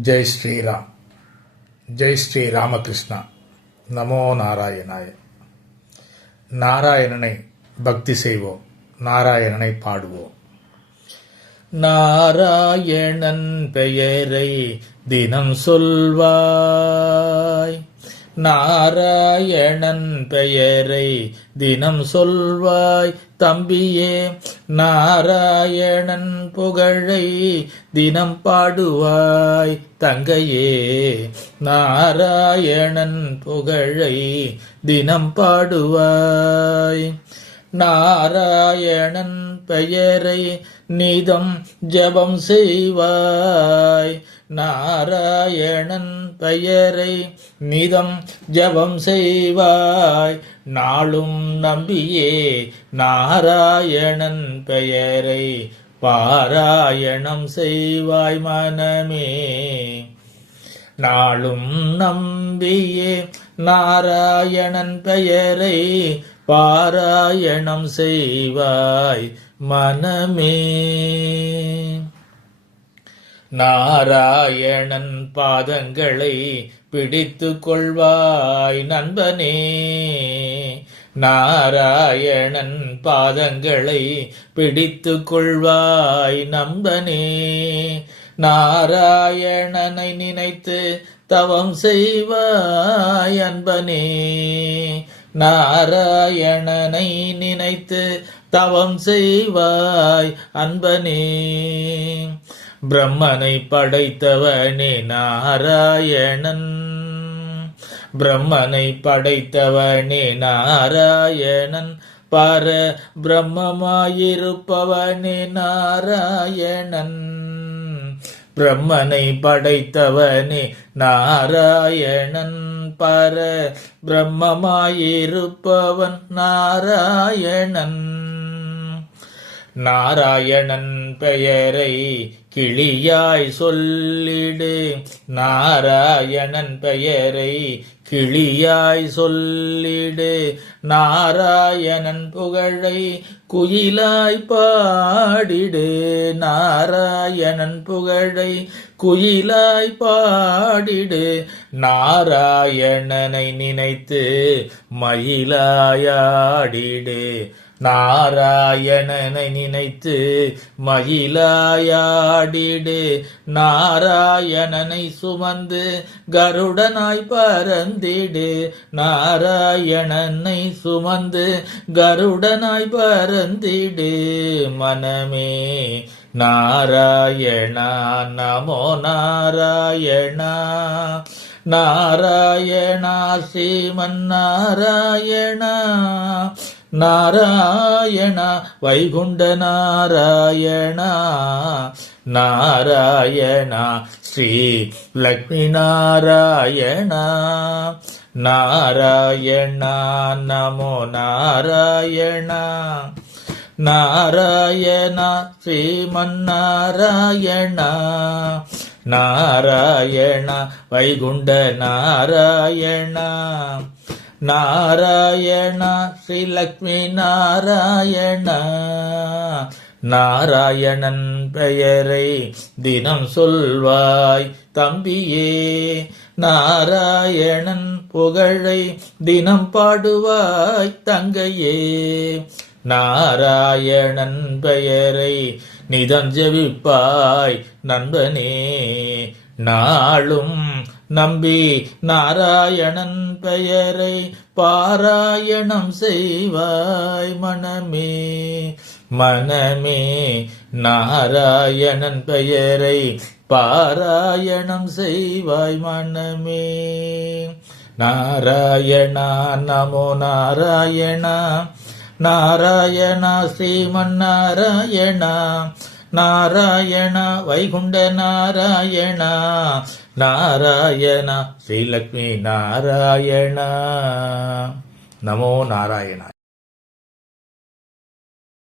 ஜெய் ஸ்ரீராம் ஜெய் ஸ்ரீ ராமகிருஷ்ணா நமோ நாராயணாய நாராயணனை பக்தி செய்வோம் நாராயணனை பாடுவோம். நாராயணன் பெயரை தினம் சொல்வார். நாராயணன் பெயரை தினம் சொல்வாய் தம்பியே. நாராயணன் புகழை தினம் பாடுவாய் தங்கையே. நாராயணன் புகழை தினம் பாடுவாய். நாராயணன் பெயரை நீதம் ஜபம் செய்வாய். நாராயணன் பெயரை நிதம் ஜபம் செய்வாய். நாளும் நம்பியே நாராயணன் பெயரை பாராயணம் செய்வாய் மனமே. நாளும் நம்பியே நாராயணன் பெயரை பாராயணம் செய்வாய் மனமே. நாராயணன் பாதங்களை பிடித்து கொள்வாய் நண்பனே. நாராயணன் பாதங்களை பிடித்து கொள்வாய் நம்பனே நாராயணனை நினைத்து தவம் செய்வாய் அன்பனே. நாராயணனை நினைத்து தவம் செய்வாய் அன்பனே. பிரம்மனை படைத்தவனே நாராயணன். பிரம்மனை படைத்தவனே நாராயணன். பர பிரம்மமாயிருப்பவனே நாராயணன். பிரம்மனை படைத்தவனே நாராயணன். பர பிரம்மமாயிருப்பவன் நாராயணன். நாராயணன் பெயரை கிளியாய் சொல்லிடு. நாராயணன் பெயரை கிளியாய் சொல்லிடு. நாராயணன் புகழை குயிலாய் பாடிடு. நாராயணன் புகழை குயிலாய் பாடிடு. நாராயணனை நினைத்து மயிலாயாடிடு. நாராயணனை நினைத்து மயிலாயாடிடு நாராயணனை சுமந்து கருடனாய் பறந்திடு நாராயணனை சுமந்து கருடனாய் பறந்திடு மனமே நாராயணா நமோ நாராயணா. நாராயணா ஸ்ரீமன் நாராயணா. நாராயண வைகுண்ட நாராயணா. நாராயணா ஸ்ரீ லக்ஷ்மி நாராயணா. நாராயணா நமோ நாராயணா. நாராயணா ஸ்ரீமன்னாராயணா நாராயணா வைகுண்ட நாராயணா. நாராயண ஸ்ரீலக்ஷ்மி நாராயண. நாராயணன் பெயரை தினம் சொல்வாய் தம்பியே. நாராயணன் புகழை தினம் பாடுவாய் தங்கையே. நாராயணன் பெயரை நிதம் ஜெபிப்பாய் நண்பனே. நாளும் நம்பி நாராயணன் பெயரை பாராயணம் செய்வாய் மனமே. மனமே நாராயணன் பெயரை பாராயணம் செய்வாய் மனமே. நாராயணா நமோ நாராயணா. நாராயணா ஸ்ரீமன் நாராயணா. நாராயண வைகுண்ட நாராயணா நாராயண ஸ்ரீலக்ஷ்மி நாராயணா. நமோ நாராயணா